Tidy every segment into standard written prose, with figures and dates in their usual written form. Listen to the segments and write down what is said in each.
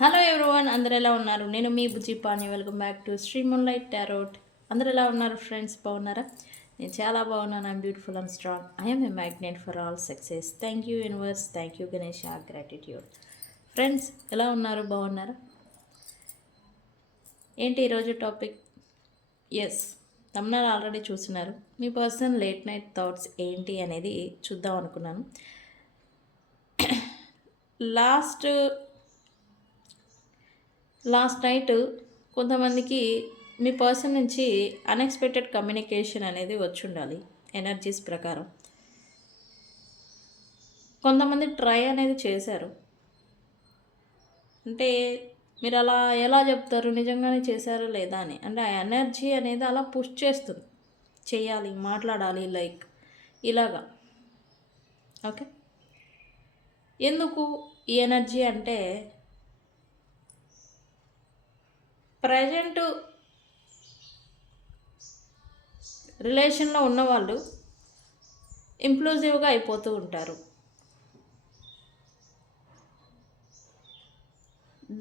Hello everyone, అందరు ఎలా ఉన్నారు? నేను మీ Bujji Pani. Welcome back to Shri Moonlight Tarot. అందరు ఎలా ఉన్నారు ఫ్రెండ్స్? బాగున్నారా? నేను చాలా బాగున్నాను. I'm beautiful and strong. I'm a magnet for all success. Thank you universe, thank you Ganesh, gratitude. Friends ఎలా ఉన్నారు? బాగున్నారా? ఏంటి ఈరోజు టాపిక్? ఎస్, తమ్ముళ్ళు ఆల్రెడీ చూస్తున్నారు. మీ పర్సనల్ లేట్ నైట్ థాట్స్ ఏంటి అనేది చూద్దాం అనుకున్నాను. లాస్ట్ నైట్ కొంతమందికి మీ పర్సన్ నుంచి అన్ఎక్స్పెక్టెడ్ కమ్యూనికేషన్ అనేది వచ్చి ఉండాలి ఎనర్జీస్ ప్రకారం. కొంతమంది ట్రై అనేది చేశారు. అంటే మీరు అలా ఎలా చెప్తారు నిజంగానే చేశారో లేదా అని? అంటే ఆ ఎనర్జీ అనేది అలా పుష్ చేస్తుంది, చేయాలి, మాట్లాడాలి, లైక్ ఇలాగా. ఓకే, ఎందుకు ఈ ఎనర్జీ అంటే ప్రజెంట్ రిలేషన్లో ఉన్నవాళ్ళు ఇంప్లూజివ్గా అయిపోతూ ఉంటారు.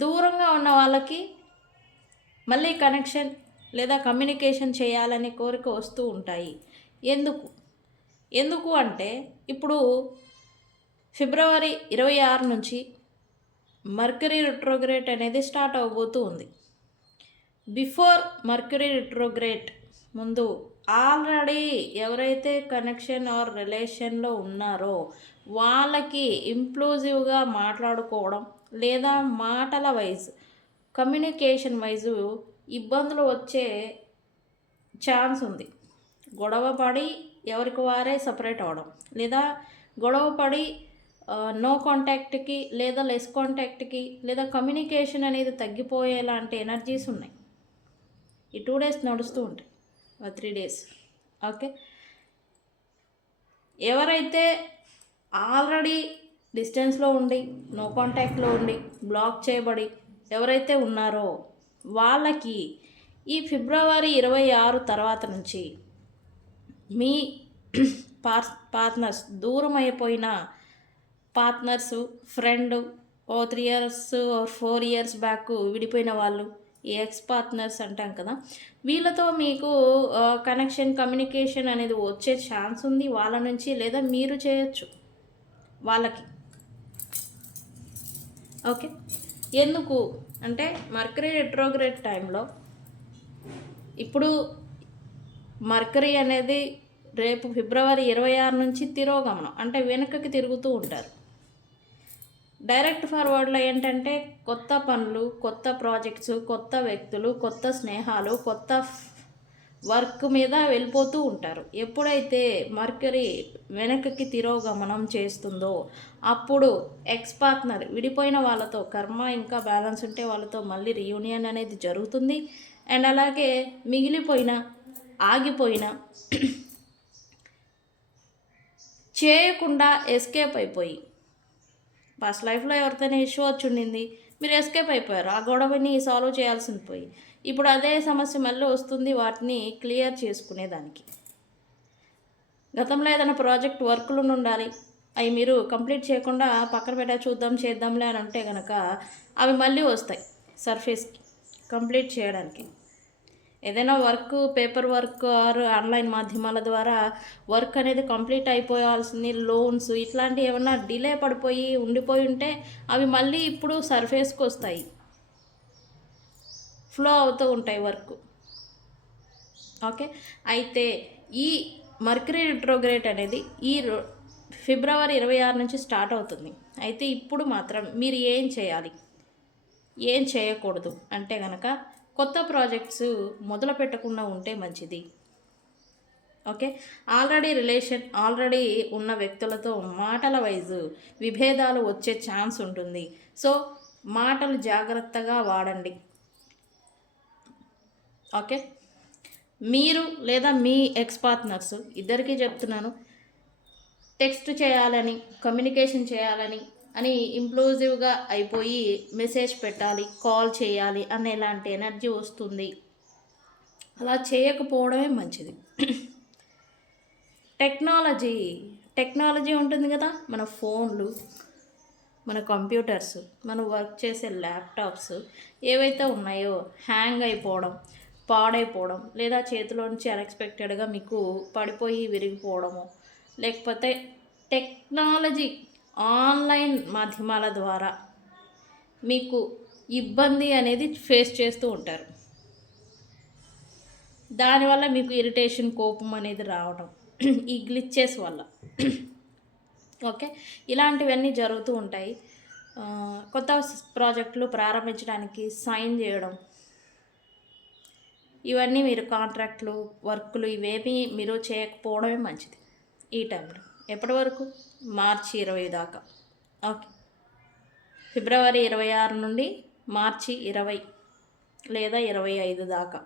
దూరంగా ఉన్న వాళ్ళకి మళ్ళీ కనెక్షన్ లేదా కమ్యూనికేషన్ చేయాలనే కోరిక వస్తూ ఉంటాయి. ఎందుకు అంటే ఇప్పుడు ఫిబ్రవరి 26 నుంచి మర్క్యూరీ రిట్రోగ్రేట్ అనేది స్టార్ట్ అవబోతూ ఉంది. బిఫోర్ మర్క్యూరీ రిట్రోగ్రేట్ ముందు ఆల్రెడీ ఎవరైతే కనెక్షన్ ఆర్ రిలేషన్లో ఉన్నారో వాళ్ళకి ఇంప్లూజివ్గా మాట్లాడుకోవడం లేదా మాటల వైజ్ కమ్యూనికేషన్ వైజు ఇబ్బందులు వచ్చే ఛాన్స్ ఉంది. గొడవ పడి ఎవరికి వారే సపరేట్ అవ్వడం, లేదా గొడవ పడి నో కాంటాక్ట్కి లేదా లెస్ కాంటాక్ట్కి లేదా కమ్యూనికేషన్ అనేది తగ్గిపోయేలాంటి ఎనర్జీస్ ఉన్నాయి. ఈ 2 days నడుస్తూ ఉంటాయి, 3 days. ఓకే, ఎవరైతే ఆల్రెడీ డిస్టెన్స్లో ఉండి నో కాంటాక్ట్లో ఉండి బ్లాక్ చేయబడి ఎవరైతే ఉన్నారో వాళ్ళకి ఈ ఫిబ్రవరి 26 తర్వాత నుంచి మీ పార్ట్నర్స్, దూరం అయిపోయిన partners, friend, 3 years or 4 years back విడిపోయిన వాళ్ళు, ఈ ఎక్స్ పార్ట్నర్స్ అంటాం కదా, వీళ్ళతో మీకు కనెక్షన్, కమ్యూనికేషన్ అనేది వచ్చే ఛాన్స్ ఉంది వాళ్ళ నుంచి, లేదా మీరు చేయొచ్చు వాళ్ళకి. ఓకే, ఎందుకు అంటే మర్కరీ రెట్రోగ్రేడ్ టైంలో ఇప్పుడు మర్కరీ అనేది రేపు ఫిబ్రవరి 26 నుంచి తిరోగమనం అంటే వెనుకకి తిరుగుతూ ఉంటారు. డైరెక్ట్ ఫార్వర్డ్లో ఏంటంటే కొత్త పనులు, కొత్త ప్రాజెక్ట్స్, కొత్త వ్యక్తులు, కొత్త స్నేహాలు, కొత్త వర్క్ మీద వెళ్ళిపోతూ ఉంటారు. ఎప్పుడైతే మర్కరీ వెనక్కి తిరోగమనం చేస్తుందో అప్పుడు ఎక్స్ పార్ట్నర్ విడిపోయిన వాళ్ళతో కర్మ ఇంకా బ్యాలెన్స్ ఉంటే వాళ్ళతో మళ్ళీ రీయూనియన్ అనేది జరుగుతుంది. అండ్ అలాగే మిగిలిపోయిన, ఆగిపోయిన, చేయకుండా ఎస్కేప్ అయిపోయి, పాస్ట్ లైఫ్లో ఎవరితోనే ఇష్యూ వచ్చి ఉండింది, మీరు ఎస్కేప్ అయిపోయారు, ఆ గొడవని సాల్వ్ చేయాల్సింది పోయి ఇప్పుడు అదే సమస్య మళ్ళీ వస్తుంది, వాటిని క్లియర్ చేసుకునేదానికి. గతంలో ఏదైనా ప్రాజెక్ట్ వర్క్లు ఉండాలి, అవి మీరు కంప్లీట్ చేయకుండా పక్కన పెట్టా చూద్దాం చేద్దాంలే అని అంటే కనుక అవి మళ్ళీ వస్తాయి సర్ఫేస్కి కంప్లీట్ చేయడానికి. ఏదైనా work, paper work or online మాధ్యమాల ద్వారా వర్క్ అనేది కంప్లీట్ అయిపోవాల్సింది, లోన్స్ ఇట్లాంటివి ఏమన్నా డిలే పడిపోయి ఉండిపోయి ఉంటే అవి మళ్ళీ ఇప్పుడు సర్ఫేస్కి వస్తాయి, ఫ్లో అవుతూ ఉంటాయి వర్క్. ఓకే, అయితే ఈ మర్కరీ రిట్రోగ్రేట్ అనేది ఈ ఫిబ్రవరి 26 నుంచి స్టార్ట్ అవుతుంది. అయితే ఇప్పుడు మాత్రం మీరు ఏం చేయాలి, ఏం చేయకూడదు అంటే కనుక కొత్త ప్రాజెక్ట్స్ మొదలు పెట్టకుండా ఉంటే మంచిది. ఓకే, ఆల్రెడీ ఉన్న వ్యక్తులతో మాటల వైజు విభేదాలు వచ్చే ఛాన్స్ ఉంటుంది. సో మాటలు జాగ్రత్తగా వాడండి. ఓకే, మీరు లేదా మీ ఎక్స్ పార్ట్నర్స్ ఇద్దరికీ చెప్తున్నాను, టెక్స్ట్ చేయాలని, కమ్యూనికేషన్ చేయాలని అని ఇంప్లూజివ్గా అయిపోయి మెసేజ్ పెట్టాలి, కాల్ చేయాలి అనేలాంటి ఎనర్జీ వస్తుంది. అలా చేయకపోవడమే మంచిది. టెక్నాలజీ ఉంటుంది కదా, మన ఫోన్లు, మన కంప్యూటర్స్, మనం వర్క్ చేసే ల్యాప్టాప్స్ ఏవైతే ఉన్నాయో హ్యాంగ్ అయిపోవడం, పాడైపోవడం, లేదా చేతిలో నుంచి అన్ఎక్స్పెక్టెడ్గా మీకు పడిపోయి విరిగిపోవడము, లేకపోతే టెక్నాలజీ ఆన్లైన్ మాధ్యమాల ద్వారా మీకు ఇబ్బంది అనేది ఫేస్ చేస్తూ ఉంటారు. దానివల్ల మీకు ఇరిటేషన్, కోపం అనేది రావడం ఈ గ్లిచెస్ వల్ల. ఓకే, ఇలాంటివన్నీ జరుగుతూ ఉంటాయి. కొత్త ప్రాజెక్టులు ప్రారంభించడానికి సైన్ చేయడం, ఇవన్నీ మీరు కాంట్రాక్ట్లు, వర్కులు ఇవేమీ మీరు చేయకపోవడమే మంచిది ఈ టైంలో. ఎప్పటి వరకు? మార్చి 20 దాకా. ఓకే, ఫిబ్రవరి 26 నుండి మార్చి 20 లేదా 25 దాకా.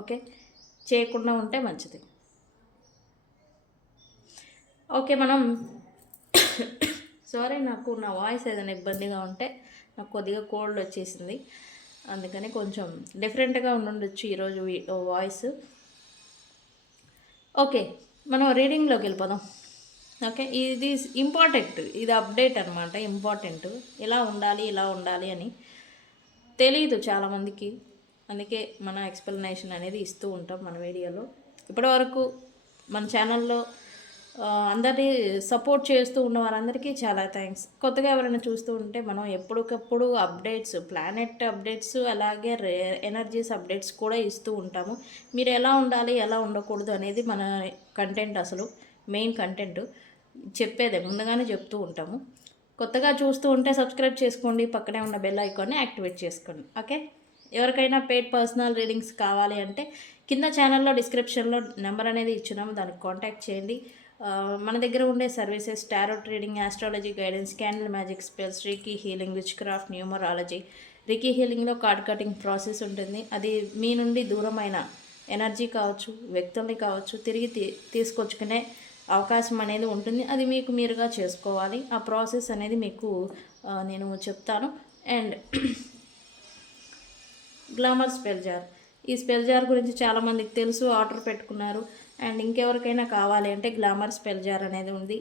ఓకే, చేయకుండా ఉంటే మంచిది. ఓకే, మనం సారీ, నాకు నా వాయిస్ ఏదైనా ఇబ్బందిగా ఉంటే, నాకు కొద్దిగా కోల్డ్ వచ్చేసింది, అందుకని కొంచెం డిఫరెంట్గా ఉండొచ్చు ఈరోజు వాయిస్. ఓకే, మనం రీడింగ్లోకి వెళ్ళిపోదాం. ఓకే, ఇది ఇంపార్టెంట్, ఇది అప్డేట్ అనమాట, ఇంపార్టెంట్. ఇలా ఉండాలి అని తెలీదు చాలామందికి, అందుకే మన ఎక్స్ప్లెనేషన్ అనేది ఇస్తూ ఉంటాం మన వీడియోలో. ఇప్పటివరకు మన ఛానల్లో అందరినీ సపోర్ట్ చేస్తూ ఉన్న వారందరికీ చాలా థ్యాంక్స్. కొత్తగా ఎవరైనా చూస్తూ ఉంటే, మనం ఎప్పటికప్పుడు అప్డేట్స్, ప్లానెట్ అప్డేట్స్, అలాగే ఎనర్జీస్ అప్డేట్స్ కూడా ఇస్తూ ఉంటాము. మీరు ఎలా ఉండాలి, ఎలా ఉండకూడదు అనేది మన కంటెంట్, అసలు మెయిన్ కంటెంట్ చెప్పేదే, ముందుగానే చెప్తూ ఉంటాము. కొత్తగా చూస్తూ ఉంటే సబ్స్క్రైబ్ చేసుకోండి, పక్కనే ఉన్న బెల్ ఐకాన్ని యాక్టివేట్ చేసుకోండి. ఓకే, ఎవరికైనా పెయిడ్ పర్సనల్ రీడింగ్స్ కావాలి అంటే కింద ఛానల్లో డిస్క్రిప్షన్లో నెంబర్ అనేది ఇచ్చున్నాము, దానికి కాంటాక్ట్ చేయండి. మన దగ్గర ఉండే services tarot reading, astrology guidance, candle magic spells, reiki healing, witchcraft, numerology. Reiki హీలింగ్లో కార్డ్ కటింగ్ ప్రాసెస్ ఉంటుంది. అది మీ నుండి దూరమైన ఎనర్జీ కావచ్చు, వ్యక్తుల్ని కావచ్చు, తిరిగి తీసుకొచ్చుకునే అవకాశం అనేది ఉంటుంది. అది మీకు మీరుగా చేసుకోవాలి. ఆ ప్రాసెస్ అనేది మీకు నేను చెప్తాను. అండ్ గ్లామర్ స్పెల్ జార్, ఈ స్పెల్ జార్ గురించి చాలామందికి తెలుసు, ఆర్డర్ పెట్టుకున్నారు. అండ్ ఇంకెవరికైనా కావాలి అంటే గ్లామర్ స్పెల్ జార్ అనేది ఉంది.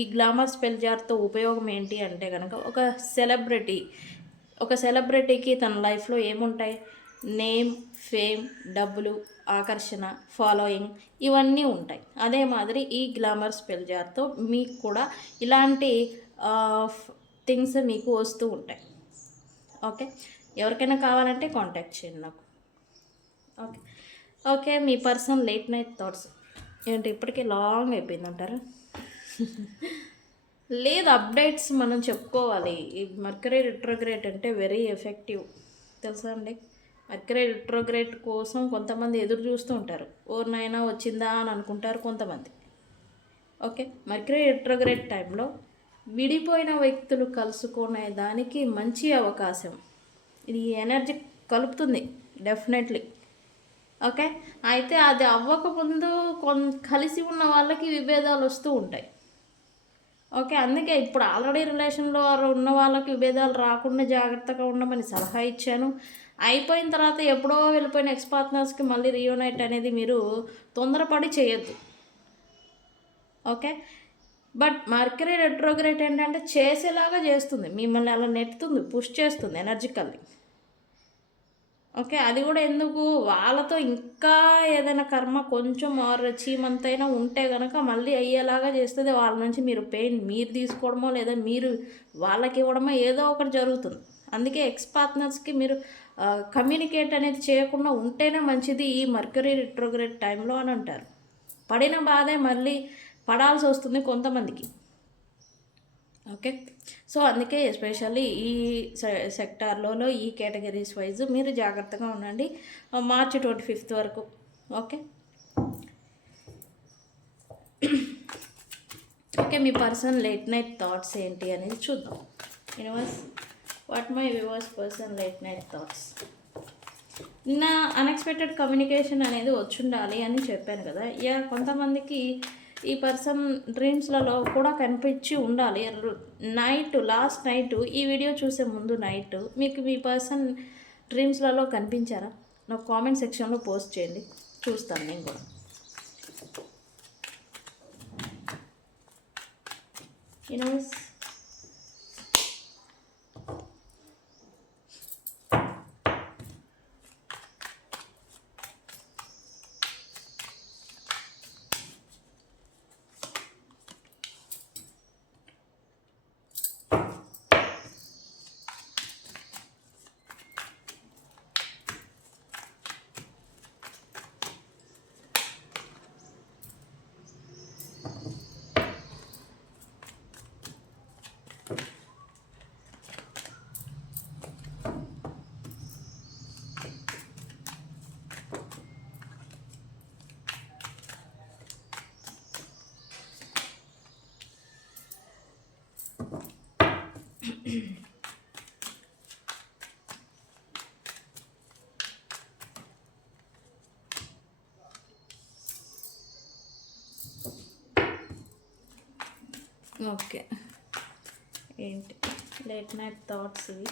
ఈ గ్లామర్ స్పెల్ జార్తో ఉపయోగం ఏంటి అంటే కనుక, ఒక సెలబ్రిటీకి తన లైఫ్లో ఏముంటాయి? నేమ్, ఫేమ్, డబ్బులు, ఆకర్షణ, ఫాలోయింగ్, ఇవన్నీ ఉంటాయి. అదే మాదిరి ఈ గ్లామర్ స్పెల్ జార్తో మీకు కూడా ఇలాంటి థింగ్స్ మీకు వస్తూ ఉంటాయి. ఓకే, ఎవరికైనా కావాలంటే కాంటాక్ట్ చేయండి నాకు. ఓకే ఓకే, మీ పర్సన్ లేట్ నైట్ థాట్స్ ఏంటి? ఇప్పటికే లాంగ్ అయిపోయిందంటారా? లేదు, అప్డేట్స్ మనం చెప్పుకోవాలి. ఈ మర్కరీ రిట్రోగ్రేడ్ అంటే వెరీ ఎఫెక్టివ్, తెలుసా అండి? మర్కరీ రిట్రోగ్రేడ్ కోసం కొంతమంది ఎదురు చూస్తూ ఉంటారు. ఓర్నైనా వచ్చిందా అని అనుకుంటారు కొంతమంది. ఓకే, మర్కరీ రిట్రోగ్రేడ్ టైంలో విడిపోయిన వ్యక్తులు కలుసుకునే దానికి మంచి అవకాశం. ఇది ఎనర్జీ కలుపుతుంది డెఫినెట్లీ. ఓకే, అయితే అది అవ్వకముందు కలిసి ఉన్న వాళ్ళకి విభేదాలు వస్తూ ఉంటాయి. ఓకే, అందుకే ఇప్పుడు ఆల్రెడీ రిలేషన్లో ఉన్న వాళ్ళకి విభేదాలు రాకుండా జాగ్రత్తగా ఉండమని సలహా ఇచ్చాను. అయిపోయిన తర్వాత ఎప్పుడో వెళ్ళిపోయిన ఎక్స్ పార్ట్నర్స్కి మళ్ళీ రీయూనైట్ అనేది మీరు తొందరపడి చేయొద్దు. ఓకే, బట్ మర్కరీ రెట్రోగ్రేడ్ ఏంటంటే చేసేలాగా చేస్తుంది, మిమ్మల్ని అలా నెట్టుతుంది, పుష్ చేస్తుంది ఎనర్జికల్లీ. ఓకే, అది కూడా ఎందుకు? వాళ్ళతో ఇంకా ఏదైనా కర్మ కొంచెం ఆర్ చీమంతైనా ఉంటే కనుక మళ్ళీ అయ్యేలాగా చేస్తుంది. వాళ్ళ నుంచి మీరు పెయిన్ మీరు తీసుకోవడమో లేదా మీరు వాళ్ళకి ఇవ్వడమో ఏదో ఒకటి జరుగుతుంది. అందుకే ఎక్స్ పార్ట్నర్స్కి మీరు కమ్యూనికేట్ అనేది చేయకుండా ఉంటేనే మంచిది ఈ మర్కరీ రిట్రోగ్రేడ్ టైంలో అని అంటారు. పడిన బాధే మళ్ళీ పడాల్సి వస్తుంది కొంతమందికి. ఓకే, సో అందుకే ఎస్పెషల్లీ ఈ సెక్టార్లలో ఈ కేటగిరీస్ వైజ్ మీరు జాగ్రత్తగా ఉండండి మార్చి 25 వరకు. ఓకే ఓకే, మీ పర్సన్ లేట్ నైట్ థాట్స్ ఏంటి అనేది చూద్దాం. Universe, what my viewers person late night thoughts. నా అన్ఎక్స్పెక్టెడ్ కమ్యూనికేషన్ అనేది వచ్చుండాలి అని చెప్పాను కదా. కొంతమందికి ఈ పర్సన్ డ్రీమ్స్లలో కూడా కనిపించి ఉండాలి. లాస్ట్ నైట్ ఈ వీడియో చూసే ముందు నైట్ మీకు మీ పర్సన్ డ్రీమ్స్లలో కనిపించారా? నాకు కామెంట్ సెక్షన్లో పోస్ట్ చేయండి, చూస్తాను నేను కూడా. యూనివర్స్, ఓకే, ఏంటి లేట్ నైట్ థాట్స్ ఇవి.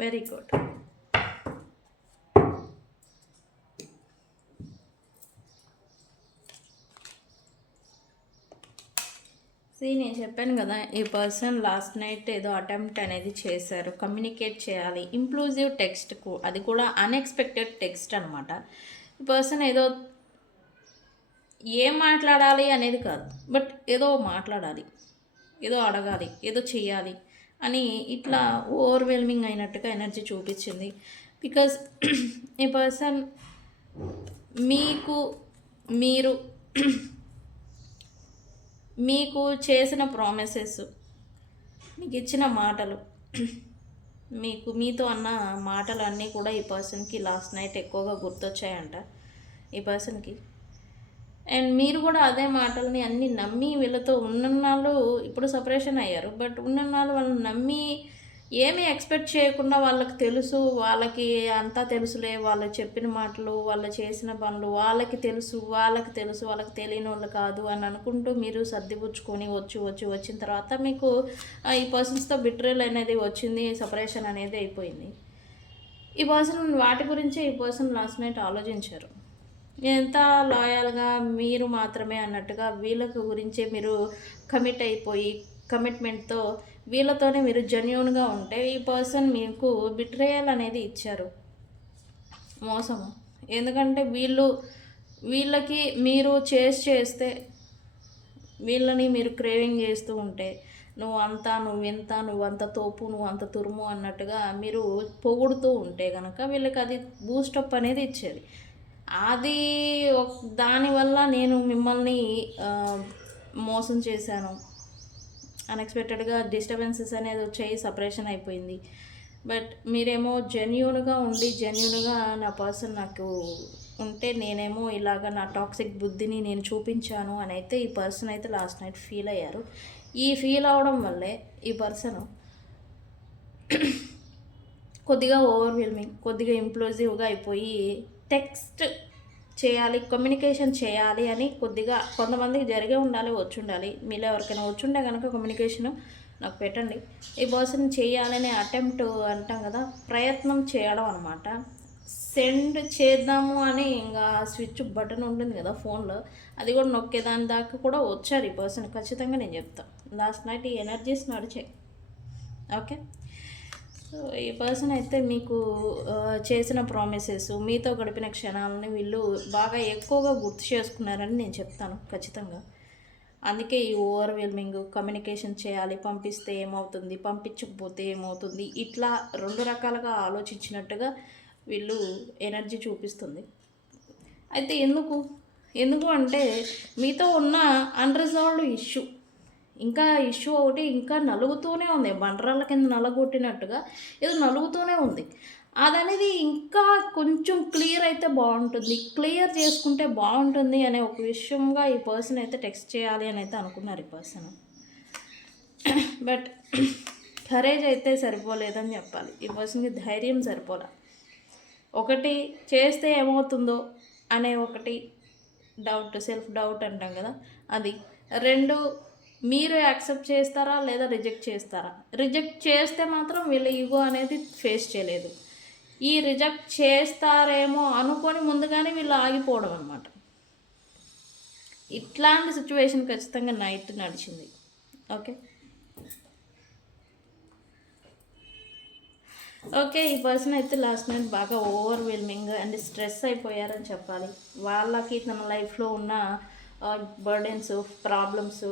Very good. నేను చెప్పాను కదా, ఈ పర్సన్ లాస్ట్ నైట్ ఏదో అటెంప్ట్ అనేది చేశారు, కమ్యూనికేట్ చేయాలి, ఇంక్లూజివ్ టెక్స్ట్కు, అది కూడా అన్ఎక్స్పెక్టెడ్ టెక్స్ట్ అనమాట. ఈ పర్సన్ ఏదో ఏం మాట్లాడాలి అనేది కాదు, బట్ ఏదో మాట్లాడాలి, ఏదో అడగాలి, ఏదో చెయ్యాలి అని ఇట్లా ఓవర్వెల్మింగ్ అయినట్టుగా ఎనర్జీ చూపించింది. బికాజ్ ఈ పర్సన్ మీరు మీకు చేసిన ప్రామిసెస్, మీకు ఇచ్చిన మాటలు, మీతో అన్న మాటలు అన్నీ కూడా ఈ పర్సన్కి లాస్ట్ నైట్ ఎక్కువగా గుర్తొచ్చాయంట ఈ పర్సన్కి. అండ్ మీరు కూడా అదే మాటల్ని అన్నీ నమ్మి వీళ్ళతో ఉన్నన్నాళ్ళు, ఇప్పుడు సపరేషన్ అయ్యారు, బట్ ఉన్నన్నాళ్ళు వాళ్ళని నమ్మి ఏమీ ఎక్స్పెక్ట్ చేయకుండా, వాళ్ళకి తెలుసు, వాళ్ళకి అంతా తెలుసులే, వాళ్ళు చెప్పిన మాటలు, వాళ్ళు చేసిన పనులు వాళ్ళకి తెలుసు, వాళ్ళకి తెలియని వాళ్ళు కాదు అని అనుకుంటూ మీరు సర్దిపుచ్చుకొని వచ్చిన తర్వాత మీకు ఈ పర్సన్స్తో బిట్రేల్ అనేది వచ్చింది, సపరేషన్ అనేది అయిపోయింది. ఈ పర్సన్ వాటి గురించే ఈ పర్సన్ లాస్ట్ నైట్ ఆలోచించారు. ఎంత లాయల్గా మీరు మాత్రమే అన్నట్టుగా వీళ్ళకి గురించే మీరు కమిట్ అయిపోయి, కమిట్మెంట్తో వీళ్ళతోనే మీరు జెన్యూన్గా ఉంటే ఈ పర్సన్ మీకు బిట్రేయల్ అనేది ఇచ్చారు, మోసము. ఎందుకంటే వీళ్ళకి మీరు చేస్తే, వీళ్ళని మీరు క్రేవింగ్ చేస్తూ ఉంటే, నువ్వు అంత తోపు, నువ్వు అంత తురుము అన్నట్టుగా మీరు పొగుడుతూ ఉంటే కనుక వీళ్ళకి అది బూస్టప్ అనేది ఇచ్చేది. అది దానివల్ల నేను మిమ్మల్ని మోసం చేశాను, అన్ఎక్స్పెక్టెడ్గా డిస్టర్బెన్సెస్ అనేది వచ్చాయి, సపరేషన్ అయిపోయింది. బట్ మీరేమో జెన్యూన్గా నా పర్సన్ నాకు ఉంటే, నేనేమో ఇలాగ నా టాక్సిక్ బుద్ధిని నేను చూపించాను అని అయితే ఈ పర్సన్ అయితే లాస్ట్ నైట్ ఫీల్ అయ్యారు. ఈ ఫీల్ అవడం వల్లే ఈ పర్సన్ కొద్దిగా ఓవర్వెల్మింగ్, కొద్దిగా ఇంప్లోజివ్గా అయిపోయి టెక్స్ట్ చేయాలి, కమ్యూనికేషన్ చేయాలి అని కొద్దిగా కొంతమందికి జరిగే ఉండాలి, వచ్చుండాలి. మీలో ఎవరికైనా వచ్చుండే కనుక కమ్యూనికేషను నాకు పెట్టండి. ఈ పర్సన్ చేయాలనే అటెంప్ట్ అంటాం కదా, ప్రయత్నం చేయడం అనమాట. సెండ్ చేద్దాము అని ఇంకా స్విచ్ బటన్ ఉంటుంది కదా ఫోన్లో, అది కూడా నొక్కేదాని దాకా కూడా వచ్చారు ఈ పర్సన్, ఖచ్చితంగా నేను చెప్తాను. లాస్ట్ నైట్ ఈ ఎనర్జీస్ నడిచాయి. ఓకే, సో ఈ పర్సన్ అయితే మీకు చేసిన ప్రామిసెస్, మీతో గడిపిన క్షణాలని వీళ్ళు బాగా ఎక్కువగా గుర్తు చేసుకున్నారని నేను చెప్తాను ఖచ్చితంగా. అందుకే ఈ ఓవర్వెల్మింగ్, కమ్యూనికేషన్ చేయాలి, పంపిస్తే ఏమవుతుంది, పంపించకపోతే ఏమవుతుంది, ఇట్లా రెండు రకాలుగా ఆలోచించినట్టుగా వీళ్ళు ఎనర్జీ చూపిస్తుంది. అయితే ఎందుకు అంటే మీతో ఉన్న అన్రిజాల్వ్డ్ ఇష్యూ, ఇంకా ఇష్యూ ఒకటి ఇంకా నలుగుతూనే ఉంది, బండరాళ్ళ కింద నలగొట్టినట్టుగా ఏదో నలుగుతూనే ఉంది. అదనేది ఇంకా కొంచెం క్లియర్ అయితే బాగుంటుంది, క్లియర్ చేసుకుంటే బాగుంటుంది అనే ఒక విషయంగా ఈ పర్సన్ అయితే టెక్స్ట్ చేయాలి అని అయితే అనుకున్నారు ఈ పర్సన్. బట్ కరేజ్ అయితే సరిపోలేదని చెప్పాలి, ఈ పర్సన్కి ధైర్యం సరిపోలే. ఒకటి చేస్తే ఏమవుతుందో అనే ఒకటి డౌట్, సెల్ఫ్ డౌట్ అంటాం కదా అది. రెండు, మీరు యాక్సెప్ట్ చేస్తారా లేదా రిజెక్ట్ చేస్తారా. రిజెక్ట్ చేస్తే మాత్రం వీళ్ళ ఈగో అనేది ఫేస్ చేయలేదు. ఈ రిజెక్ట్ చేస్తారేమో అనుకొని ముందుగానే వీళ్ళు ఆగిపోవడం అనమాట. ఇట్లాంటి సిచ్యువేషన్ ఖచ్చితంగా నైట్ నడిచింది. Okay, okay. ఈ పర్సన్ అయితే లాస్ట్ నైట్ బాగా ఓవర్‌వెల్మింగ్ అండ్ స్ట్రెస్ అయిపోయారని చెప్పాలి. వాళ్ళకి తన లైఫ్‌లో ఉన్న బర్డెన్స్, ప్రాబ్లమ్స్,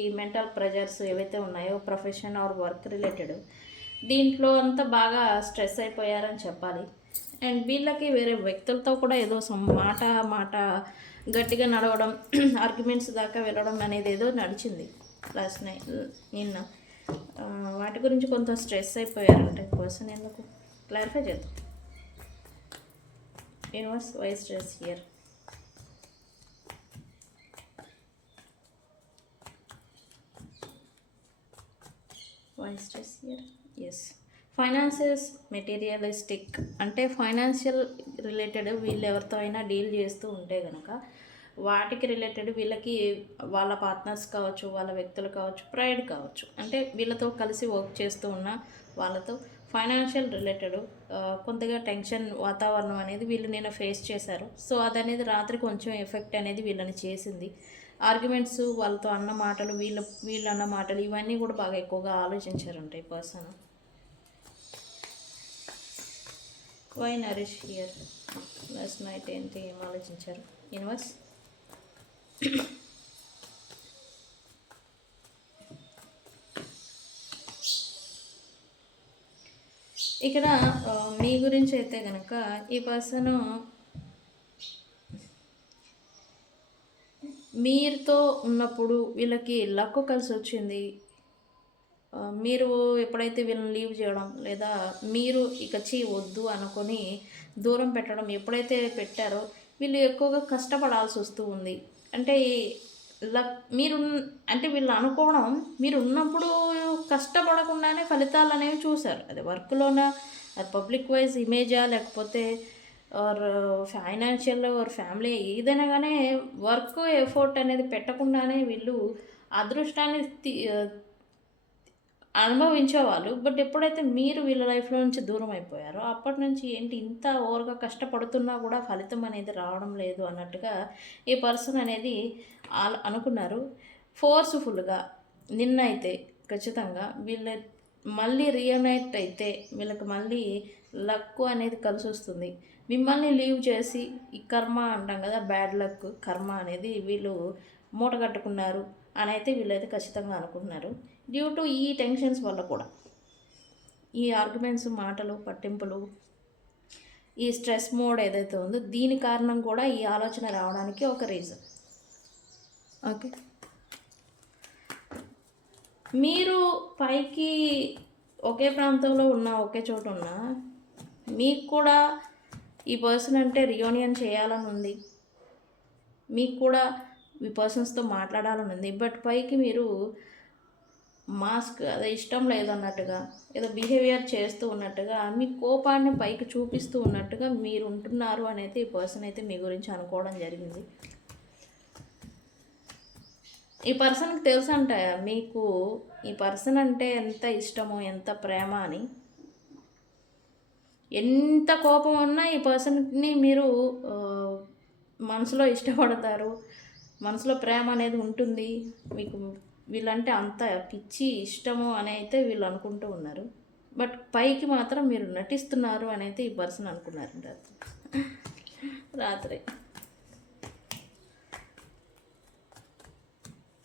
ఈ మెంటల్ ప్రెషర్స్ ఏవైతే ఉన్నాయో ప్రొఫెషన్ ఆర్ వర్క్ రిలేటెడ్ దీంట్లో అంతా బాగా స్ట్రెస్ అయిపోయారని చెప్పాలి. అండ్ వీళ్ళకి వేరే వ్యక్తులతో కూడా ఏదో మాట మాట గట్టిగా నడవడం ఆర్గ్యుమెంట్స్ దాకా వెళ్ళడం అనేది ఏదో నడిచింది లాస్ట్ నైట్ నిన్న. వాటి గురించి కొంత స్ట్రెస్ అయిపోయారంటే పర్సన్ ఎందుకు క్లారిఫై చేద్దాం. Universe why stress here. Why stress here. Yes, finances materialistic అంటే ఫైనాన్షియల్ రిలేటెడ్ వీళ్ళు ఎవరితో అయినా డీల్ చేస్తూ ఉంటే కనుక వాటికి రిలేటెడ్ వీళ్ళకి వాళ్ళ పార్ట్నర్స్ కావచ్చు, వాళ్ళ వ్యక్తులు కావచ్చు, ప్రైడ్ కావచ్చు, అంటే వీళ్ళతో కలిసి వర్క్ చేస్తూ ఉన్న వాళ్ళతో ఫైనాన్షియల్ రిలేటెడ్ కొంతగా టెన్షన్ వాతావరణం అనేది వీళ్ళు నేను ఫేస్ చేశారు. సో అదనేది రాత్రి కొంచెం ఎఫెక్ట్ అనేది వీళ్ళని చేసింది. ఆర్గ్యుమెంట్స్, వాళ్ళతో అన్న మాటలు, వీళ్ళు అన్న మాటలు ఇవన్నీ కూడా బాగా ఎక్కువగా ఆలోచించారంట ఈ person. Why nourish here. Last night ఏంటి ఏం ఆలోచించారు యూనివర్స్. ఇక్కడ మీ గురించి అయితే కనుక ఈ పర్సన్ మీరుతో ఉన్నప్పుడు వీళ్ళకి లక్ కలిసి వచ్చింది. మీరు ఎప్పుడైతే వీళ్ళని లీవ్ చేయడం లేదా మీరు ఇక వద్దు అనుకొని దూరం పెట్టడం ఎప్పుడైతే పెట్టారో వీళ్ళు ఎక్కువగా కష్టపడాల్సి వస్తూ ఉంది. అంటే మీరు అంటే వీళ్ళు అనుకోవడం మీరు ఉన్నప్పుడు కష్టపడకుండానే ఫలితాలు అనేవి చూశారు. అది వర్క్లోన, అది పబ్లిక్ వైజ్ ఇమేజా, లేకపోతే ఆర్ ఫైనాన్షియల్ ఆర్ ఫ్యామిలీ ఏదైనా కానీ వర్క్ ఎఫర్ట్ అనేది పెట్టకుండానే వీళ్ళు అదృష్టాన్ని అనుభవించేవాళ్ళు. బట్ ఎప్పుడైతే మీరు వీళ్ళ లైఫ్లో నుంచి దూరం అయిపోయారో అప్పటి నుంచి ఏంటి ఇంత ఓవర్గా కష్టపడుతున్నా కూడా ఫలితం అనేది రావడం లేదు అన్నట్టుగా ఈ పర్సన్ అనేది అనుకున్నారు. ఫోర్స్ఫుల్గా నిన్నైతే ఖచ్చితంగా వీళ్ళ మళ్ళీ రీయూనైట్ అయితే వీళ్ళకి మళ్ళీ లక్ అనేది కలిసి వస్తుంది. మిమ్మల్ని లీవ్ చేసి ఈ కర్మ అంటాం కదా, బ్యాడ్ లక్ కర్మ అనేది వీళ్ళు మూట కట్టుకున్నారు అని అయితే వీళ్ళైతే ఖచ్చితంగా అనుకుంటున్నారు. డ్యూ టు ఈ టెన్షన్స్ వల్ల కూడా ఈ ఆర్గ్యుమెంట్స్, మాటలు, పట్టింపులు, ఈ స్ట్రెస్ మోడ్ ఏదైతే ఉందో దీని కారణం కూడా ఈ ఆలోచన రావడానికి ఒక రీజన్. ఓకే, మీరు పైకి ఒకే ప్రాంతంలో ఉన్నా, ఒకే చోట ఉన్నా మీకు కూడా ఈ పర్సన్ అంటే రియూనియన్ చేయాలని ఉంది, మీకు కూడా ఈ పర్సన్స్తో మాట్లాడాలని ఉంది. బట్ పైకి మీరు మాస్క్ అదే ఇష్టం లేదన్నట్టుగా ఏదో బిహేవియర్ చేస్తూ ఉన్నట్టుగా మీ కోపాన్ని పైకి చూపిస్తూ ఉన్నట్టుగా మీరు ఉంటున్నారు అనేది ఈ పర్సన్ అయితే మీ గురించి అనుకోవడం జరిగింది. ఈ పర్సన్కి తెలుసు అంట మీకు ఈ పర్సన్ అంటే ఎంత ఇష్టమో, ఎంత ప్రేమ అని. ఎంత కోపం ఉన్నా ఈ పర్సన్ని మీరు మనసులో ఇష్టపడతారు, మనసులో ప్రేమ అనేది ఉంటుంది. మీకు వీళ్ళంటే అంత పిచ్చి ఇష్టము అని అయితే వీళ్ళు అనుకుంటూ ఉన్నారు. బట్ పైకి మాత్రం మీరు నటిస్తున్నారు అని అయితే ఈ పర్సన్ అనుకున్నారు రాత్రి.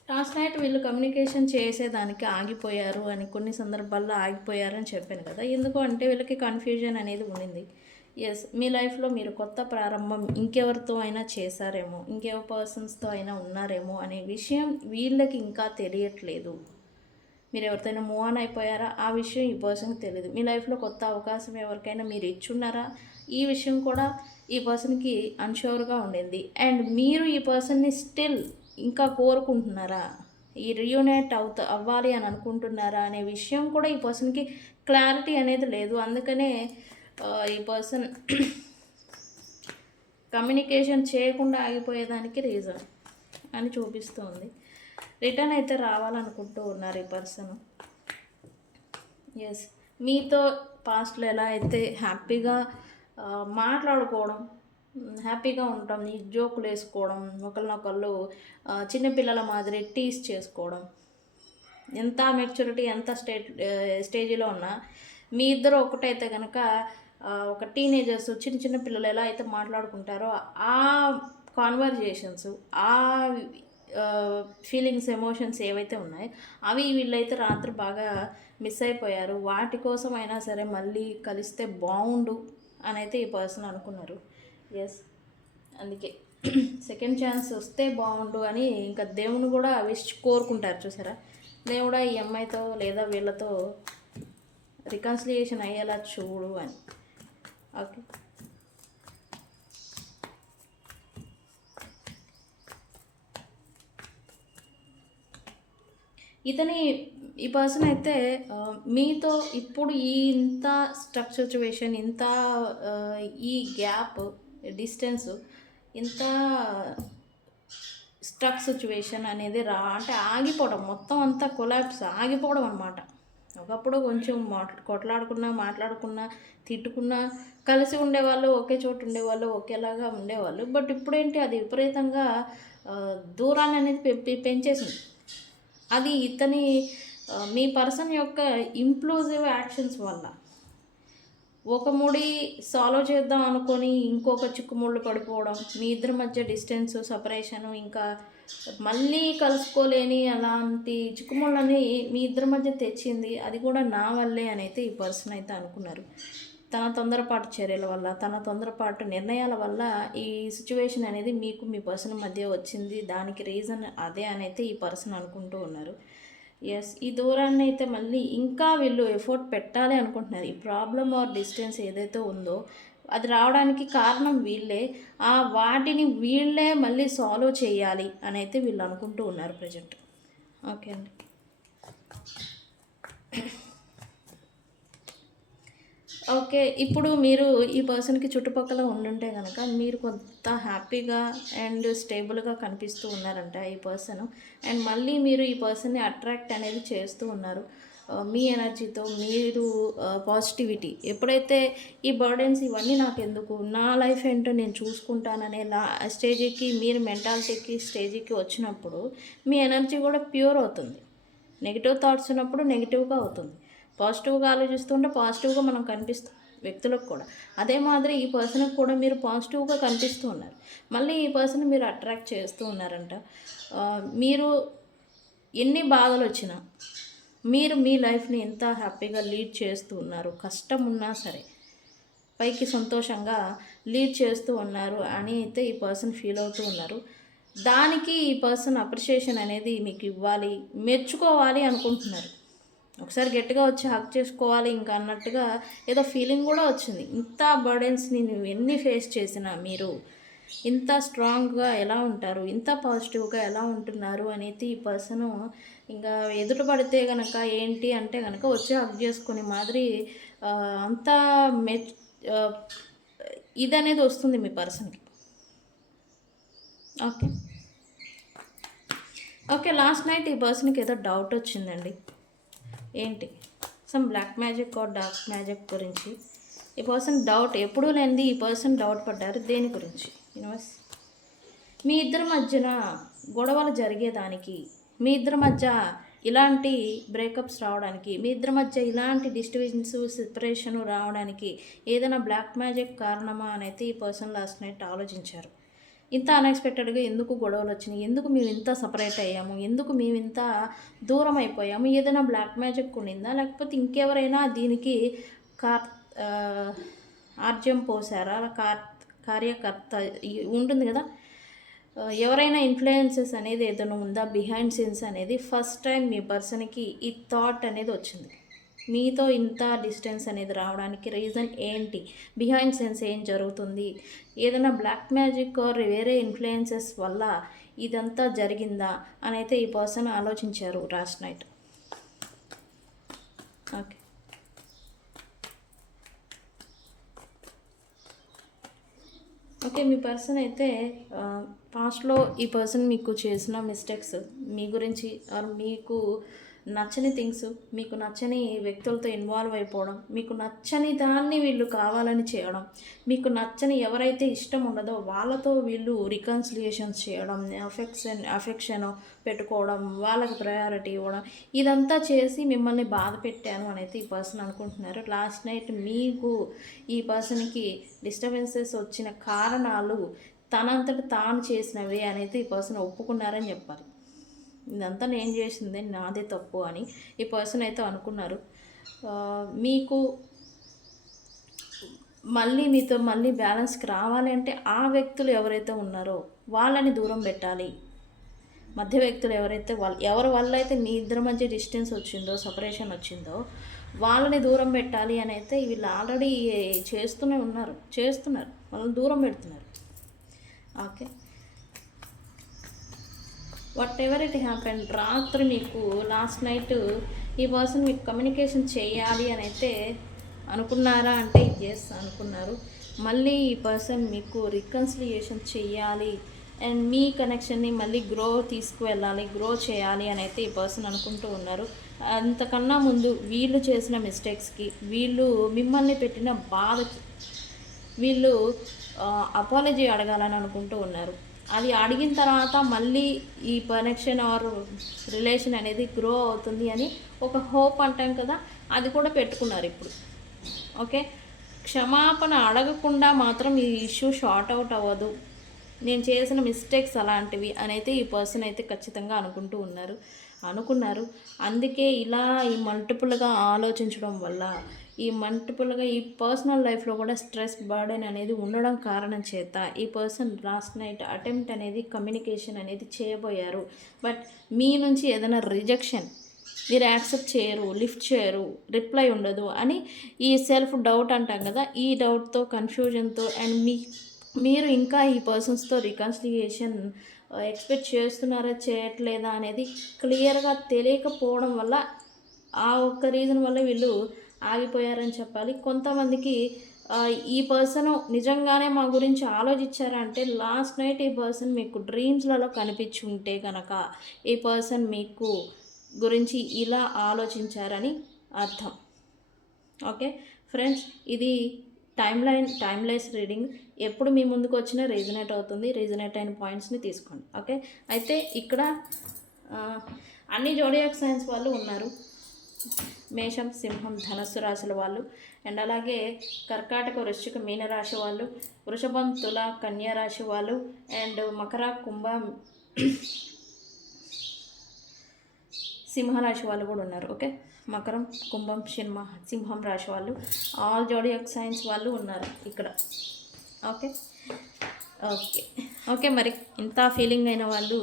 లాస్ట్ నైట్ వీళ్ళు కమ్యూనికేషన్ చేసేదానికి ఆగిపోయారు అని, కొన్ని సందర్భాల్లో ఆగిపోయారు అని చెప్పాను కదా. ఎందుకు అంటే వీళ్ళకి కన్ఫ్యూజన్ అనేది ఉండింది. ఎస్, మీ లైఫ్లో మీరు కొత్త ప్రారంభం ఇంకెవరితో అయినా చేశారేమో, ఇంకెవరి పర్సన్స్తో అయినా ఉన్నారేమో అనే విషయం వీళ్ళకి ఇంకా తెలియట్లేదు. మీరు ఎవరితోనైనా మూవ్ ఆన్ అయిపోయారా ఆ విషయం ఈ పర్సన్కి తెలియదు. మీ లైఫ్లో కొత్త అవకాశం ఎవరికైనా మీరు ఇచ్చున్నారా ఈ విషయం కూడా ఈ పర్సన్కి అన్షూర్గా ఉండింది. అండ్ మీరు ఈ పర్సన్ని స్టిల్ ఇంకా కోరుకుంటున్నారా, ఈ రియూనైట్ అవ్వాలి అని అనుకుంటున్నారా అనే విషయం కూడా ఈ పర్సన్కి క్లారిటీ అనేది లేదు. అందుకనే ఈ పర్సన్ కమ్యూనికేషన్ చేయకుండా ఆగిపోయేదానికి రీజన్ అని చూపిస్తుంది. రిటర్న్ అయితే రావాలనుకుంటూ ఉన్నారు ఈ పర్సన్. ఎస్, మీతో పాస్ట్లో ఎలా అయితే హ్యాపీగా మాట్లాడుకోవడం, హ్యాపీగా ఉంటాం, ఈ జోకులు వేసుకోవడం, ఒకరినొకళ్ళు చిన్నపిల్లల మాదిరి టీస్ చేసుకోవడం, ఎంత మెచ్యూరిటీ ఎంత స్టేజ్లో ఉన్నా మీ ఇద్దరు ఒకటైతే కనుక ఒక టీనేజర్స్ చిన్న చిన్న పిల్లలు ఎలా అయితే మాట్లాడుకుంటారో ఆ కాన్వర్జేషన్స్, ఆ ఫీలింగ్స్, ఎమోషన్స్ ఏవైతే ఉన్నాయో అవి వీళ్ళైతే రాత్రి బాగా మిస్ అయిపోయారు. వాటి కోసం అయినా సరే మళ్ళీ కలిస్తే బాగుండు అని అయితే ఈ పర్సన్ అనుకున్నారు. ఎస్, అందుకే సెకండ్ ఛాన్స్ వస్తే బాగుండు అని ఇంకా దేవుని కూడా కోరుకుంటారు. చూసారా, దేవుడా ఈ అమ్మాయితో లేదా వీళ్ళతో రికన్సిలియేషన్ అయ్యేలా చూడు అని. ఓకే, ఇతని ఈ పర్సన్ అయితే మీతో ఇప్పుడు ఈ ఇంత స్ట్రక్ సిచ్యువేషన్, ఇంత ఈ గ్యాప్ డిస్టెన్స్, ఇంత స్ట్రక్ సిచ్యువేషన్ అనేది అంటే ఆగిపోవడం, మొత్తం అంతా కొలాప్స్ ఆగిపోవడం అనమాట. ఒకప్పుడు కొంచెం కొట్లాడుకున్నా, మాట్లాడుకున్నా, తిట్టుకున్నా, కలిసి ఉండేవాళ్ళు, ఒకే చోటు ఉండేవాళ్ళు, ఒకేలాగా ఉండేవాళ్ళు. బట్ ఇప్పుడేంటి, అది విపరీతంగా దూరాన్ని అనేది పెంచేసింది. అది ఇతని మీ పర్సన్ యొక్క ఇంప్లూజివ్ యాక్షన్స్ వల్ల. ఒక ముడి సాల్వ్ చేద్దాం అనుకొని ఇంకొక చిక్కుముళ్ళు పడిపోవడం, మీ ఇద్దరి మధ్య డిస్టెన్స్, సపరేషను, ఇంకా మళ్ళీ కలుసుకోలేని అలాంటి చిక్కుముళ్ళని మీ ఇద్దరి మధ్య తెచ్చింది. అది కూడా నా వల్లే అని అయితే ఈ పర్సన్ అయితే అనుకున్నారు. తన తొందరపాటు చర్యల వల్ల, తన తొందరపాటు నిర్ణయాల వల్ల ఈ సిచ్యువేషన్ అనేది మీకు మీ పర్సన్ మధ్య వచ్చింది. దానికి రీజన్ అదే అని అయితే ఈ పర్సన్ అనుకుంటూ ఉన్నారు. ఎస్, ఈ దూరాన్ని అయితే మళ్ళీ ఇంకా వీళ్ళు ఎఫర్ట్ పెట్టాలి అనుకుంటున్నారు. ఈ ప్రాబ్లమ్ ఆర్ డిస్టెన్స్ ఏదైతే ఉందో అది రావడానికి కారణం వీళ్ళే. వాటిని వీళ్ళే మళ్ళీ సాల్వ్ చేయాలి అని అయితే వీళ్ళు అనుకుంటూ ఉన్నారు ప్రజెంట్. ఓకే అండి. ఓకే, ఇప్పుడు మీరు ఈ పర్సన్కి చుట్టుపక్కల ఉండుంటే కనుక మీరు కొంత హ్యాపీగా అండ్ స్టేబుల్గా కనిపిస్తూ ఉన్నారంట ఈ పర్సన్. అండ్ మళ్ళీ మీరు ఈ పర్సన్ని అట్రాక్ట్ అనేది చేస్తూ ఉన్నారు మీ ఎనర్జీతో. మీరు పాజిటివిటీ, ఎప్పుడైతే ఈ బర్డెన్స్ ఇవన్నీ నాకు ఎందుకు, నా లైఫ్ ఏంటో నేను చూసుకుంటాననే స్టేజ్కి, మీరు మెంటాలిటీకి స్టేజ్కి వచ్చినప్పుడు మీ ఎనర్జీ కూడా ప్యూర్ అవుతుంది. నెగిటివ్ థాట్స్ ఉన్నప్పుడు నెగిటివ్గా అవుతుంది. పాజిటివ్గా ఆలోచిస్తుంటే పాజిటివ్గా మనం కనిపిస్తాం వ్యక్తులకు కూడా. అదే మాదిరి ఈ పర్సన్కి కూడా మీరు పాజిటివ్గా కనిపిస్తూ ఉన్నారు. మళ్ళీ ఈ పర్సన్ మీరు అట్రాక్ట్ చేస్తూ ఉన్నారంట. మీరు ఎన్ని బాధలు వచ్చినా మీరు మీ లైఫ్ని ఎంత హ్యాపీగా లీడ్ చేస్తూ ఉన్నారు, కష్టం ఉన్నా సరే పైకి సంతోషంగా లీడ్ చేస్తూ ఉన్నారు అని అయితే ఈ పర్సన్ ఫీల్ అవుతూ ఉన్నారు. దానికి ఈ పర్సన్ అప్రిషియేషన్ అనేది మీకు ఇవ్వాలి, మెచ్చుకోవాలి అనుకుంటున్నారు. ఒకసారి గట్టిగా వచ్చి హక్ చేసుకోవాలి ఇంకా అన్నట్టుగా ఏదో ఫీలింగ్ కూడా వచ్చింది. ఇంత బర్డెన్స్ని నువ్వు ఎన్ని ఫేస్ చేసినా మీరు ఇంత స్ట్రాంగ్గా ఎలా ఉంటారు, ఇంత పాజిటివ్గా ఎలా ఉంటున్నారు అనేది ఈ పర్సను ఇంకా ఎదుట పడితే కనుక ఏంటి అంటే కనుక వచ్చి హక్ చేసుకునే మాదిరి అంత ఇది అనేది వస్తుంది మీ పర్సన్కి. ఓకే ఓకే, లాస్ట్ నైట్ ఈ పర్సన్కి ఏదో డౌట్ వచ్చిందండి. ఏంటి, some black magic or dark magic గురించి ఈ పర్సన్ డౌట్, ఎప్పుడూ లేనిది ఈ పర్సన్ డౌట్ పడ్డారు. దేని గురించి? యూనివర్స్, మీ ఇద్దరి మధ్యన గొడవలు జరిగేదానికి, మీ ఇద్దరి మధ్య ఇలాంటి బ్రేకప్స్ రావడానికి, మీ ఇద్దరి మధ్య ఇలాంటి డిస్టర్బెన్స్, సెపరేషన్ రావడానికి ఏదైనా బ్లాక్ మ్యాజిక్ కారణమా అని అయితే ఈ పర్సన్ లాస్ట్ నైట్ ఆలోచించారు. ఇంత అన్ఎక్స్పెక్టెడ్గా ఎందుకు గొడవలు వచ్చినాయి, ఎందుకు మేము ఇంత సపరేట్ అయ్యాము, ఎందుకు మేము ఇంత దూరం అయిపోయాము, ఏదైనా బ్లాక్ మ్యాజిక్ ఉండిందా, లేకపోతే ఇంకెవరైనా దీనికి ఆర్జ్యం పోసారా, కార్యకర్త ఉంటుంది కదా, ఎవరైనా ఇన్ఫ్లుయెన్సెస్ అనేది ఏదైనా ఉందా, బిహైండ్ సీన్స్ అనేది ఫస్ట్ టైం మీ పర్సన్కి ఈ థాట్ అనేది వచ్చింది. మీతో ఇంత డిస్టెన్స్ అనేది రావడానికి రీజన్ ఏంటి, బిహైండ్ సెన్స్ ఏం జరుగుతుంది, ఏదైనా బ్లాక్ మ్యాజిక్ ఆర్ వేరే ఇన్ఫ్లుయెన్సెస్ వల్ల ఇదంతా జరిగిందా అని అయితే ఈ పర్సన్ ఆలోచించారు లాస్ట్ నైట్. ఓకే ఓకే, మీ పర్సన్ అయితే పాస్ట్లో ఈ పర్సన్ మీకు చేసిన మిస్టేక్స్ మీ గురించి ఆర్ మీకు నచ్చని థింగ్స్, మీకు నచ్చని వ్యక్తులతో ఇన్వాల్వ్ అయిపోవడం, మీకు నచ్చని దాన్ని వీళ్ళు కావాలని చేయడం, మీకు నచ్చని ఎవరైతే ఇష్టం ఉండదో వాళ్ళతో వీళ్ళు రికన్సిలియేషన్స్ చేయడం, అఫెక్షన్ పెట్టుకోవడం, వాళ్ళకి ప్రయారిటీ ఇవ్వడం, ఇదంతా చేసి మిమ్మల్ని బాధ పెట్టాను అని అయితే ఈ పర్సన్ అనుకుంటున్నారు. లాస్ట్ నైట్ మీకు ఈ పర్సన్కి డిస్టర్బెన్సెస్ వచ్చిన కారణాలు తనంతట తాను చేసినవే అనేది ఈ పర్సన్ ఒప్పుకున్నారని చెప్పాలి. ఇదంతా నేను చేసిందే, నాదే తప్పు అని ఈ పర్సన్ అయితే అనుకున్నారు. మీకు మీతో మళ్ళీ బ్యాలెన్స్కి రావాలి అంటే ఆ వ్యక్తులు ఎవరైతే ఉన్నారో వాళ్ళని దూరం పెట్టాలి. మధ్య వ్యక్తులు ఎవరైతే ఎవరి వల్ల అయితే మీ ఇద్దరి మధ్య డిస్టెన్స్ వచ్చిందో, సపరేషన్ వచ్చిందో వాళ్ళని దూరం పెట్టాలి అని అయితే వీళ్ళు ఆల్రెడీ చేస్తున్నారు, వాళ్ళని దూరం పెడుతున్నారు. Okay, what ever it happen, రాత్రి మీకు లాస్ట్ నైట్ ఈ పర్సన్ మీకు కమ్యూనికేషన్ చేయాలి అని అయితే అనుకున్నారా అంటే ఎస్ అనుకున్నారు. మళ్ళీ ఈ పర్సన్ మీకు రికన్సిలియేషన్ చేయాలి అండ్ మీ కనెక్షన్ని మళ్ళీ గ్రో చేయాలి అని అయితే ఈ పర్సన్ అనుకుంటూ ఉన్నారు. అంతకన్నా ముందు వీళ్ళు చేసిన మిస్టేక్స్కి, వీళ్ళు మిమ్మల్ని పెట్టిన బాధకి వీళ్ళు అపాలజీ అడగాలని అనుకుంటూ ఉన్నారు. అది అడిగిన తర్వాత మళ్ళీ ఈ కనెక్షన్ ఆర్ రిలేషన్ అనేది గ్రో అవుతుంది అని ఒక హోప్ అంటాం కదా, అది కూడా పెట్టుకున్నారు ఇప్పుడు. ఓకే, క్షమాపణ అడగకుండా మాత్రం ఈ ఇష్యూ షార్ట్ అవుట్ అవ్వదు, నేను చేసిన మిస్టేక్స్ అలాంటివి అని అయితే ఈ పర్సన్ అయితే ఖచ్చితంగా అనుకున్నారు. అందుకే ఇలా ఈ మల్టిపుల్గా ఆలోచించడం వల్ల ఈ పర్సనల్ లైఫ్లో కూడా స్ట్రెస్ బర్డెన్ అనేది ఉండడం కారణం చేత ఈ పర్సన్ లాస్ట్ నైట్ అటెంప్ట్ అనేది కమ్యూనికేషన్ అనేది చేయబోయారు. బట్ మీ నుంచి ఏదైనా రిజెక్షన్, మీరు యాక్సెప్ట్ చేయరు, లిఫ్ట్ చేయరు, రిప్లై ఉండదు అని ఈ సెల్ఫ్ డౌట్ అంటాం కదా, ఈ డౌట్తో, కన్ఫ్యూజన్తో అండ్ మీరు ఇంకా ఈ పర్సన్స్తో రికన్సిలియేషన్ ఎక్స్పెక్ట్ చేస్తున్నారా చేయట్లేదా అనేది క్లియర్గా తెలియకపోవడం వల్ల ఆ ఒక్క రీజన్ వల్ల వీళ్ళు ఆగిపోయారని చెప్పాలి. కొంతమందికి ఈ పర్సన్ నిజంగానే మా గురించి ఆలోచించారంటే లాస్ట్ నైట్ ఈ పర్సన్ మీకు డ్రీమ్స్లలో కనిపించి ఉంటే కనుక ఈ పర్సన్ మీకు గురించి ఇలా ఆలోచించారని అర్థం. ఓకే ఫ్రెండ్స్, ఇది టైమ్లెస్ రీడింగ్. ఎప్పుడు మీ ముందుకు వచ్చినా రీజనేట్ అవుతుంది. రీజనేట్ అయిన పాయింట్స్ని తీసుకోండి. ఓకే, అయితే ఇక్కడ అన్ని జోడియాక్ సైన్స్ వాళ్ళు ఉన్నారు. మేషం, సింహం, ధనస్సు రాశుల వాళ్ళు అండ్ అలాగే కర్కాటక, వృశ్చిక, మీన రాశి వాళ్ళు, వృషభం, తుల, కన్యా రాశి వాళ్ళు అండ్ మకర, కుంభ, సింహరాశి వాళ్ళు కూడా ఉన్నారు. ఓకే, మకరం, కుంభం, సింహం రాశి వాళ్ళు, ఆల్ జోడియాక్ సైన్స్ వాళ్ళు ఉన్నారు ఇక్కడ. ఓకే ఓకే ఓకే మరి ఇంత ఫీలింగ్ అయిన వాళ్ళు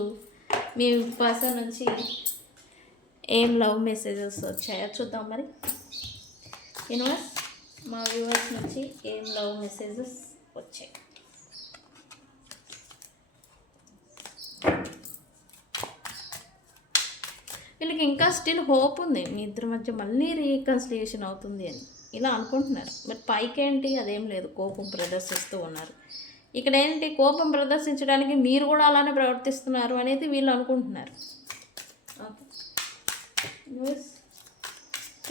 మీ పర్సన్ నుంచి ఏం లవ్ మెసేజెస్ వచ్చాయో చూద్దాం. మరి యూనివర్స్, మా వ్యూవర్స్ నుంచి ఏం లవ్ మెసేజెస్ వచ్చాయి? వీళ్ళకి ఇంకా స్టిల్ హోప్ ఉంది, మీ ఇద్దరి మధ్య మళ్ళీ రీకన్సిలియేషన్ అవుతుంది అని ఇలా అనుకుంటున్నారు. మరి పైకేంటి అదేం లేదు, కోపం ప్రదర్శిస్తూ ఉన్నారు. ఇక్కడ ఏంటి, కోపం ప్రదర్శించడానికి మీరు కూడా అలానే ప్రవర్తిస్తున్నారు అనేది వీళ్ళు అనుకుంటున్నారు. ఓకే,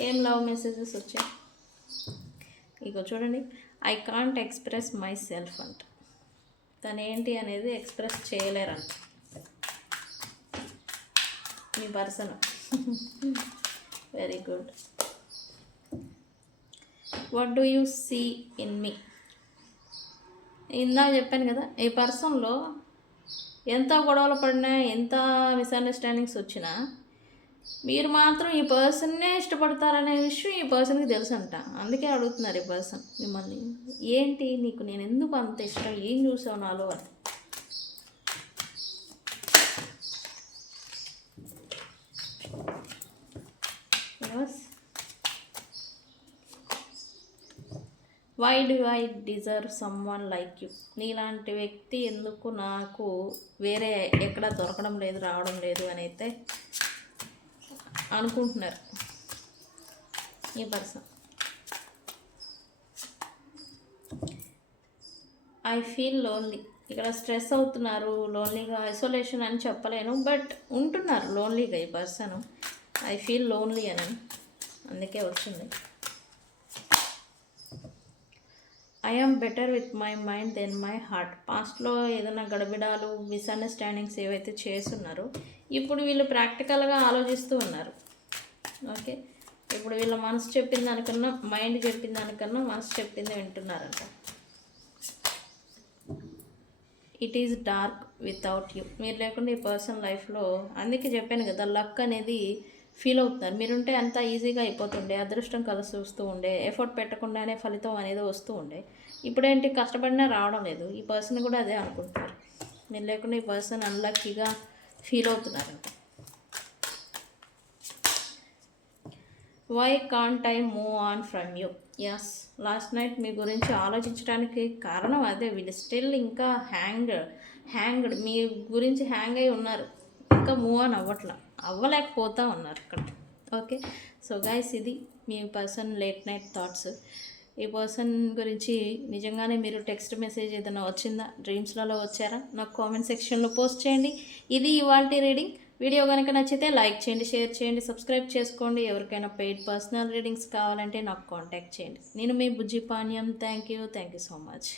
ఏం లవ్ మెసేజెస్ వచ్చాయి ఇక చూడండి. I can't express myself అంట. తను ఏంటి అనేది ఎక్స్ప్రెస్ చేయలేరంట మీ person. Very good. What do you see in me? ఇందాక చెప్పాను కదా, ఈ పర్సన్లో ఎంత గొడవలు పడినా, ఎంత మిస్అండర్స్టాండింగ్స్ వచ్చినా మీరు మాత్రం ఈ పర్సన్నే ఇష్టపడతారనే విషయం ఈ పర్సన్కి తెలుసు అంట. అందుకే అడుగుతున్నారు ఈ పర్సన్ మిమ్మల్ని, ఏంటి నీకు నేను ఎందుకు అంత ఇష్టం, ఏం చూసావు నాలో అని. Why do I deserve someone like you? నీలాంటి వ్యక్తి ఎందుకు నాకు వేరే ఎక్కడ దొరకడం లేదు, రావడం లేదు అని అయితే అనుకుంటున్నారు ఈ పర్సన్. I feel lonely. ఇక్కడ స్ట్రెస్ అవుతున్నారు, లోన్లీగా, ఐసోలేషన్ అని చెప్పలేను, బట్ ఉంటున్నారు లోన్లీగా ఈ పర్సన్. ఐ ఫీల్ లోన్లీ అని, అందుకే వచ్చింది. I am better with my mind then my heart. పాస్ట్లో ఏదైనా గడబిడాలు మిస్అండర్స్టాండింగ్స్ ఏవైతే చేస్తున్నారో ఇప్పుడు వీళ్ళు ప్రాక్టికల్గా ఆలోచిస్తూ ఉన్నారు. ఓకే, ఇప్పుడు వీళ్ళ మనసు చెప్పిన దానికన్నా మైండ్ చెప్పిన దానికన్నా మనసు చెప్పింది వింటున్నారంట. It is dark without you. మీరు లేకుండా ఈ పర్సన్ లైఫ్లో, అందుకే చెప్పాను కదా, లక్ అనేది ఫీల్ అవుతున్నారు. మీరుంటే అంత ఈజీగా అయిపోతుండే, అదృష్టం కలిసి వస్తూ ఉండే, ఎఫర్ట్ పెట్టకుండానే ఫలితం అనేది వస్తూ ఉండే. ఇప్పుడేంటి, కష్టపడినా రావడం లేదు. ఈ పర్సన్ కూడా అదే అనుకుంటున్నారు. మీరు లేకుండా ఈ పర్సన్ అన్లక్కీగా ఫీల్ అవుతున్నారంట. Why can't I move on from you? Yes, last night మీ గురించి ఆలోచించడానికి కారణం అదే. వీళ్ళు స్టిల్ ఇంకా హ్యాంగ్డ్ మీ గురించి హ్యాంగ్ అయి ఉన్నారు. ఇంకా మూవ్ ఆన్ అవ్వలేకపోతూ ఉన్నారు ఇక్కడ. ఓకే, సో గైస్, ఇది మీ పర్సన్ లేట్ నైట్ థాట్స్. ఈ పర్సన్ గురించి నిజంగానే మీరు టెక్స్ట్ మెసేజ్ ఏదైనా వచ్చిందా, డ్రీమ్స్లలో వచ్చారా? నాకు కామెంట్ సెక్షన్లో పోస్ట్ చేయండి. ఇది ఇవాల్టి రీడింగ్. వీడియో కనుక నచ్చితే లైక్ చేయండి, షేర్ చేయండి, సబ్స్క్రైబ్ చేసుకోండి. ఎవరికైనా పెయిడ్ పర్సనల్ రీడింగ్స్ కావాలంటే నాకు కాంటాక్ట్ చేయండి. నేను మీ Bujji Panyam. Thank you so much.